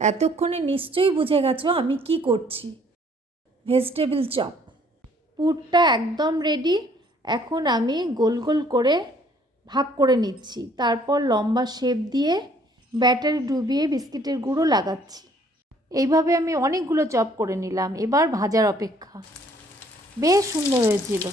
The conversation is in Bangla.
এতক্ষণে নিশ্চয়ই বুঝে গেছো আমি কি করছি। Vegetable chop. পুরটা একদম রেডি। এখন আমি গোল গোল করে ভাগ করে নিচ্ছি, তারপর লম্বা শেপ দিয়ে ব্যাটারে ডুবিয়ে বিস্কিটের গুঁড়ো লাগাচ্ছি। এইভাবে আমি অনেকগুলো চপ করে নিলাম। এবার ভাজার অপেক্ষা। বেশ সুন্দর হয়েছিল।